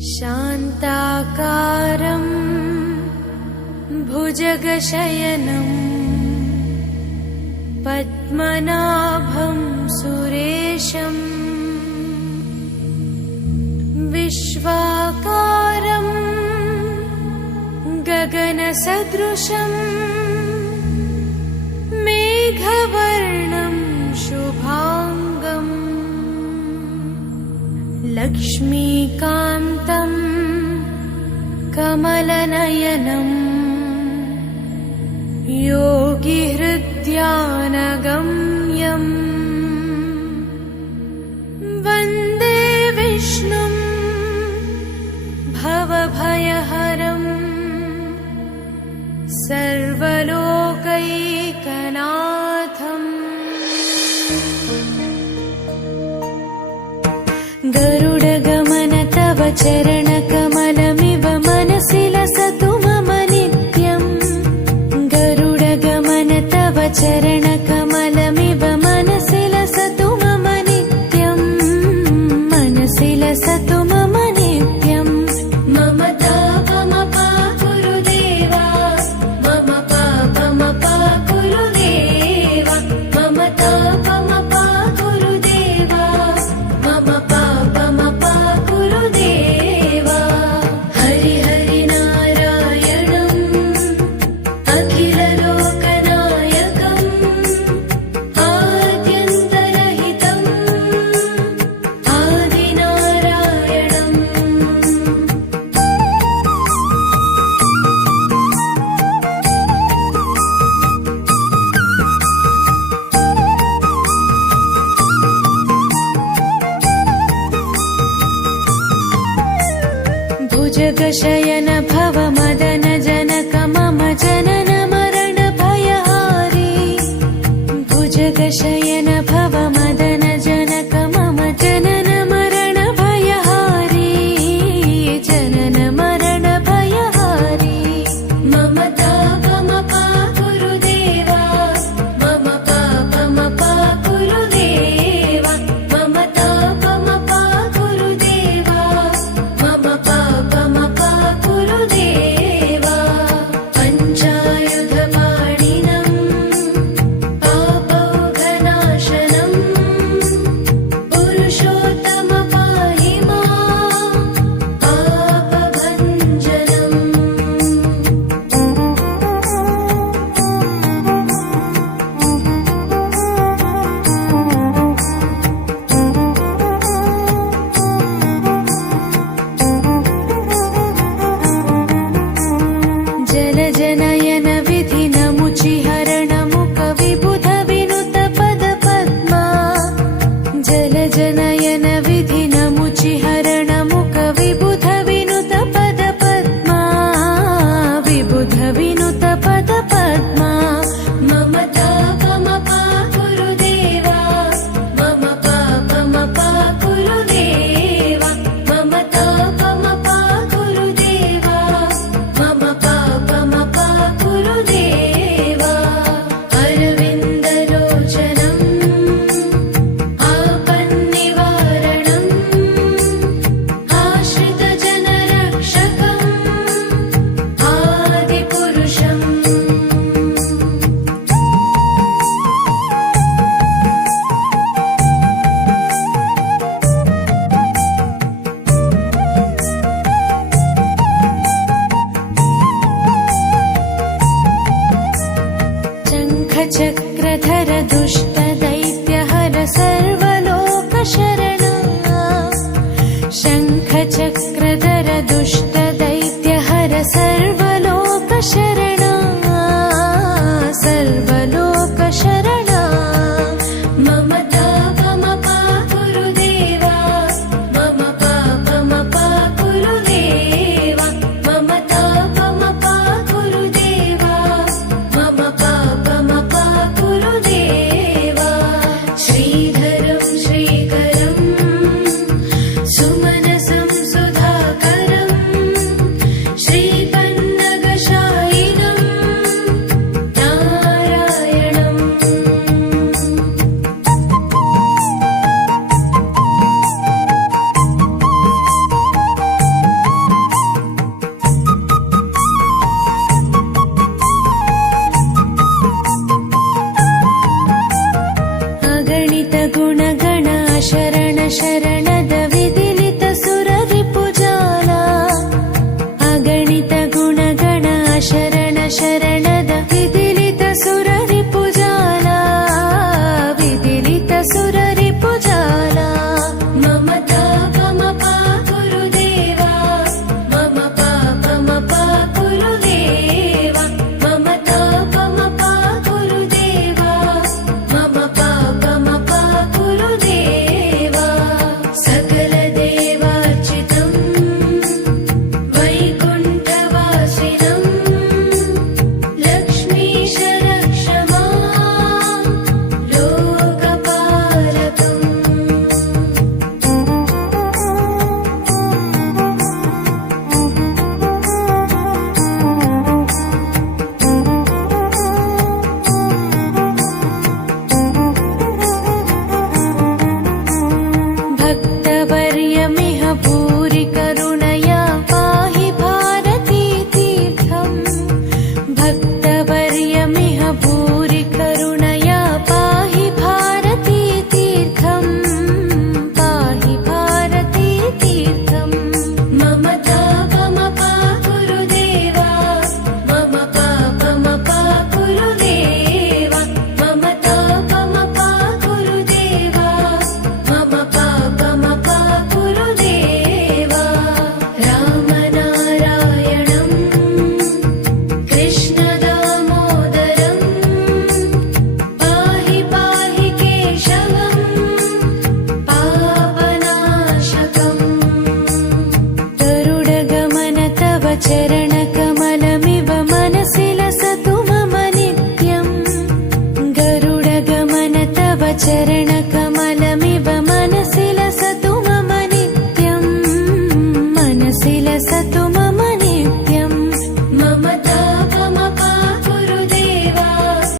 शान्ताकारं भुजगशयनं पद्मनाभं सुरेशं विश्वाकारं गगनसदृशं मेघवर्णं शुभांगम् लक्ष्मीकान्तं कमलनयनम् योगिहृद्यानगम्यम् वन्दे विष्णुं भवभयहरम् सर्वलोकैकनाथम्। गरुडगमन तव चरणकमलमिव मनसि लसतु मम नित्यम्। गरुडगमन तव चरणकमलमिव मनसि लसतु मम नित्यम्। मनसि लसतु मम नित्यम्। मम तापमपा गुरुदेवा मम पापमपा गुरुदेवा मम तापमपा गुरुदेवा मम पापमपा गुरुदेवा। हरि हरि नारायणम् अखिललोकनायकम् आद्यन्तरहितम् आदिनारायणम्। भुजगशयन भव मदन जनक मम जनन मरण भयहारी। भुजगशयन भव मदन जनक मम जनन मरण भयहारी। जनन मरण भयहारी। मम तापमपा गुरुदेवा मम पापमपा गुरुदेवा मम तापमपा गुरुदेवा मम पापमपा गुरुदेवा। पञ्चायुधपाणिनम् पापौघनाशनम् पुरुषोत्तम पाहि माम् पापभञ्जनम्। जलजनयन विधिनमुचिहरणमुख विबुध विनुत पद पद्मा। जलजनयन विधिनमुचिहरणमुख विबुध विनुत पद पद्मा। विबुध विनुत पद पद्मा। मम तापमपा गुरुदेवा मम पापमपा गुरुदेवा मम तापमपा गुरुदेवा मम पापमपा गुरुदेवा। अरविन्दलोचनम् आपन्निवारणम् आश्रितजनरक्षकम् आदिपुरुषम्। शङ्खचक्रधर दुष्टदैत्यहर सर्वलोकशरणा। शङ्खचक्रधर दुष्टदैत्यहर सर्वलोकशरणा। सर्वलोकशरणा। मम तापमपा गुरुदेवा मम पापमपा गुरुदेवा मम तापमपा गुरुदेवा मम पापमपा गुरुदेवा। श्रीधरं श्रीकरं सुमनसं सुधाकरम् चरणकमलमिव मनसि लसतु मम नित्यम् गरुडगमन तव चरणकमल